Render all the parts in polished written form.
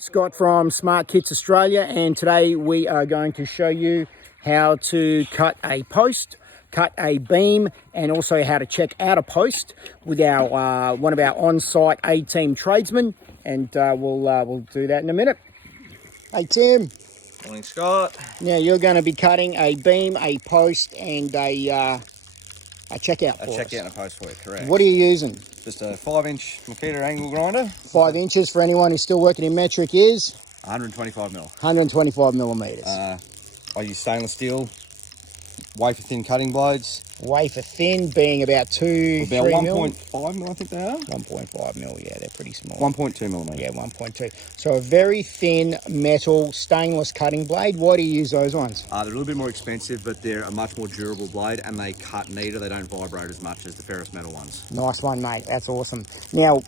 Scott from SmartKits Australia, and today we are going to show you how to cut a post, cut a beam, and also how to check out a post with our one of our on-site A-team tradesmen, and we'll do that in a minute. Hey Tim. Morning, Scott. Now you're going to be cutting a beam, a post, and a checkout for us. A checkout and a post for you, correct. What are you using? Just a 5-inch Makita angle grinder. 5 inches for anyone who's still working in metric is? 125 mil. 125 millimeters. I use stainless steel, wafer thin cutting blades. Wafer thin being about 3 About mil? 1.5 mil, I think they are. 1.5 mil, yeah, they're pretty small. 1.2 millimeter. Yeah, 1.2. So a very thin metal stainless cutting blade. Why do you use those ones? They're a little bit more expensive, but they're a much more durable blade, and they cut neater. They don't vibrate as much as the ferrous metal ones. Nice one, mate. That's awesome. Now,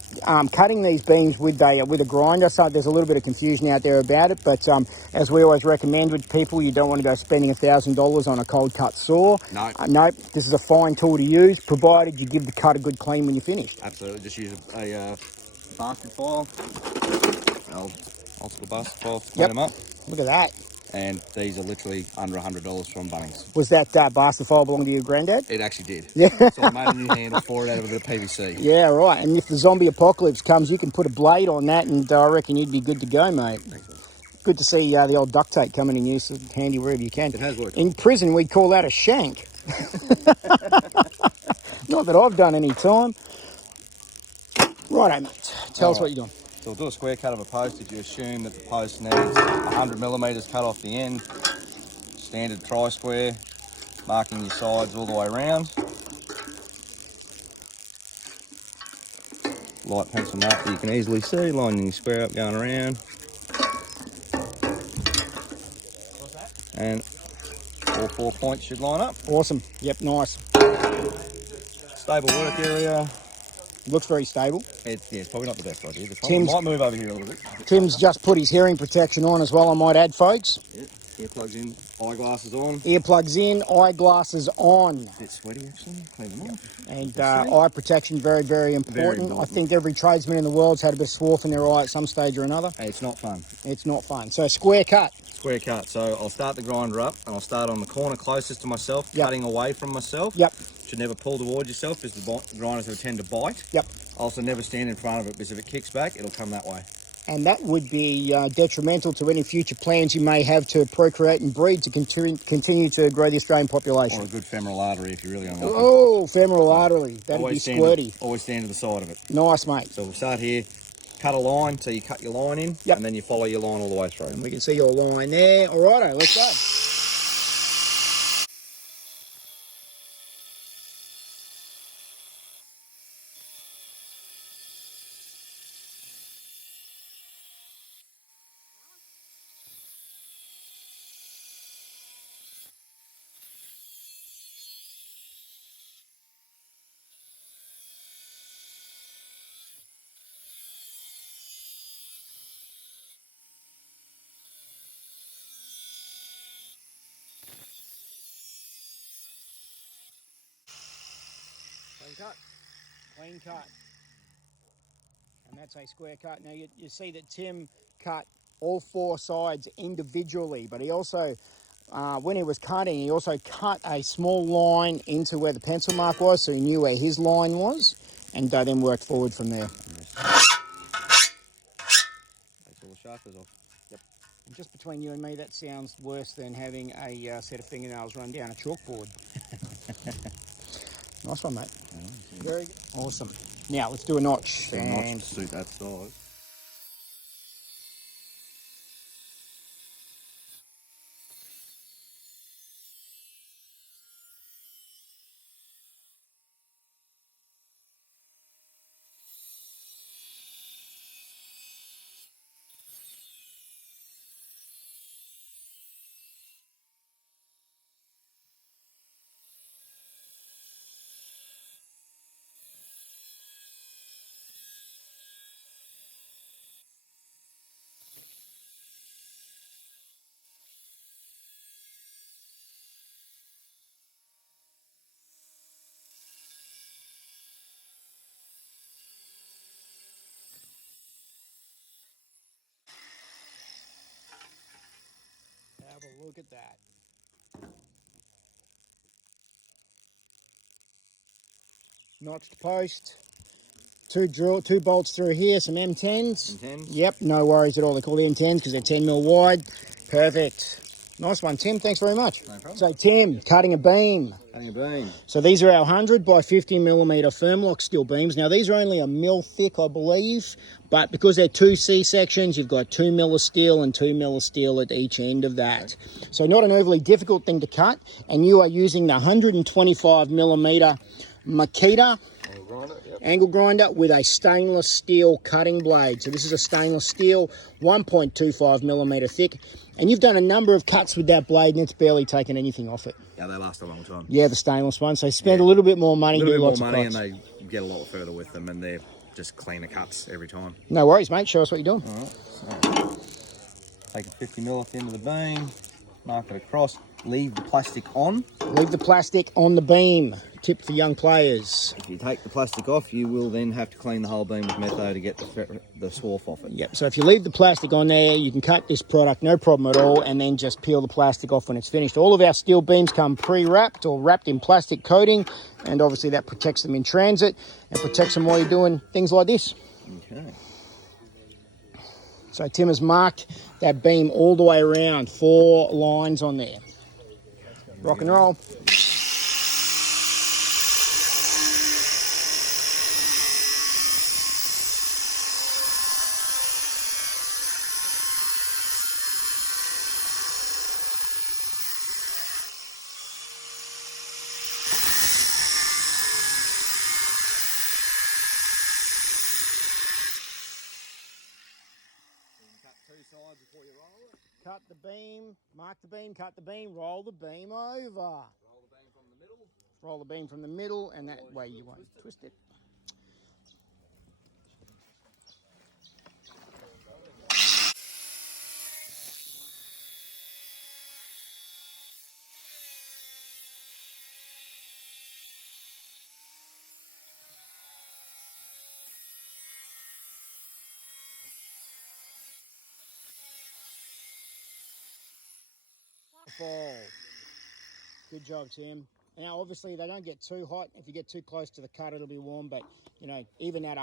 cutting these beams with a grinder, so there's a little bit of confusion out there about it, but as we always recommend with people, you don't want to go spending $1,000 on a cold cut saw. No. Nope. This is a fine tool to use, provided you give the cut a good clean when you're finished. Absolutely. Just use a bastard file. Old school bastard file to clean them up. Look at that. And these are literally under $100 from Bunnings. Was that bastard file belong to your granddad? It actually did. Yeah. So I made a new handle for it out of a bit of PVC. Yeah, right. And if the zombie apocalypse comes, you can put a blade on that, and I reckon you'd be good to go, mate. Excellent. Good to see the old duct tape coming in use, handy wherever you can. It has worked. In prison, we'd call that a shank. Not that I've done any time. Righto, mate. Tell us what you're doing. So we'll do a square cut of a post if you assume that the post needs 100 millimeters cut off the end. Standard tri-square, marking your sides all the way around. Light pencil mark that you can easily see, lining your square up going around. And all 4 points should line up. Awesome. Yep, nice. Stable work area. Looks very stable. It's probably not the best idea. Tim's might move over here a little bit. Tim's just put his hearing protection on as well, I might add, folks. Yep. Earplugs in, eyeglasses on. Earplugs in, eyeglasses on. A bit sweaty actually, clean them off. And eye protection, very, very important. I think every tradesman in the world's had a bit of swarf in their eye at some stage or another. Hey, it's not fun. It's not fun. So square cut. Square cut. So I'll start the grinder up and I'll start on the corner closest to myself, cutting away from myself. Yep. Should never pull towards yourself because the grinders will tend to bite. Yep. Also never stand in front of it because if it kicks back, it'll come that way. And that would be detrimental to any future plans you may have to procreate and breed to continue to grow the Australian population. Or a good femoral artery if you're really unlucky. Oh, femoral artery. That'd be squirty. Always stand to the side of it. Nice, mate. So we'll start here. Cut a line, so you cut your line in, and then you follow your line all the way through. And we can see your line there. All righto, let's go. Clean cut. Clean cut. And that's a square cut. Now you see that Tim cut all 4 sides individually, but he also, when he was cutting, he also cut a small line into where the pencil mark was, so he knew where his line was, and then worked forward from there. Takes all the sharpers off. Yep. And just between you and me, that sounds worse than having a set of fingernails run down a chalkboard. Nice one, mate. Very good. Awesome. Now, let's do a notch. So a notch to suit that size. Look at that. Notched post. Two bolts through here, some M10s. M10s. Yep, no worries at all. They call the M10s because they're 10 mil wide. Perfect. Nice one, Tim. Thanks very much. No problem. So, Tim, cutting a beam. Cutting a beam. So these are our 100 by 50 millimeter Firmlock steel beams. Now these are only a mil thick, I believe, but because they're 2 C sections, you've got 2 mil of steel and 2 mil of steel at each end of that. Okay. So not an overly difficult thing to cut, and you are using the 125 millimeter Makita angle grinder with a stainless steel cutting blade. So this is a stainless steel, 1.25 millimeter thick, and you've done a number of cuts with that blade and it's barely taken anything off it. Yeah, they last a long time. Yeah, the stainless one. So spend a little bit more money, a little bit more money, cuts. and they get a lot further with them, and they're just cleaner cuts every time. No worries, mate. Show us what you're doing. All right. So, take a 50 mil off the end of the beam, mark it across, leave the plastic on. Leave the plastic on the beam. Tip for young players. If you take the plastic off, you will then have to clean the whole beam with metho to get the swarf off it. Yep, so if you leave the plastic on there, you can cut this product, no problem at all, and then just peel the plastic off when it's finished. All of our steel beams come pre-wrapped or wrapped in plastic coating, and obviously that protects them in transit and protects them while you're doing things like this. Okay. So Tim has marked that beam all the way around, 4 lines on there. Rock and roll. Sides before you roll it. Cut the beam, mark the beam, cut the beam, roll the beam over. Roll the beam from the middle. Roll the beam from the middle, and that way you won't twist it. Fall. Good job, Tim. Now, obviously, they don't get too hot. If you get too close to the cut, it'll be warm. But, you know, even at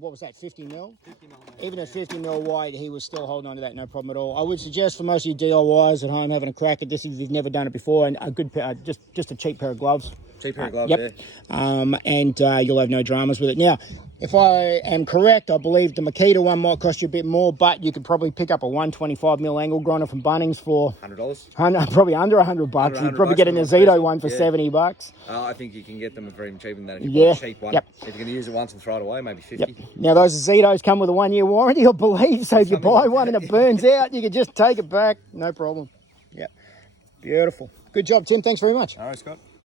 what was that, 50 mil? 50 mil. Even at 50 mil wide, he was still holding on to that, no problem at all. I would suggest for most of you DIYers at home having a crack at this if you've never done it before, and a good pair, just a cheap pair of gloves. Cheap pair of gloves, yep. Yeah. You'll have no dramas with it. Now, if I am correct, I believe the Makita one might cost you a bit more, but you could probably pick up a 125 mil angle grinder from Bunnings for $100. Probably under $100. You'd probably get an Azito one for $70. I think you can get them for even cheaper than that if you buy a cheap one. Yep. If you're going to use it once and throw it away, maybe 50. Yep. Now, those Azitos come with a 1-year warranty, I believe, so if you buy one and it burns out, you can just take it back. No problem. Yep. Beautiful. Good job, Tim. Thanks very much. All right, Scott.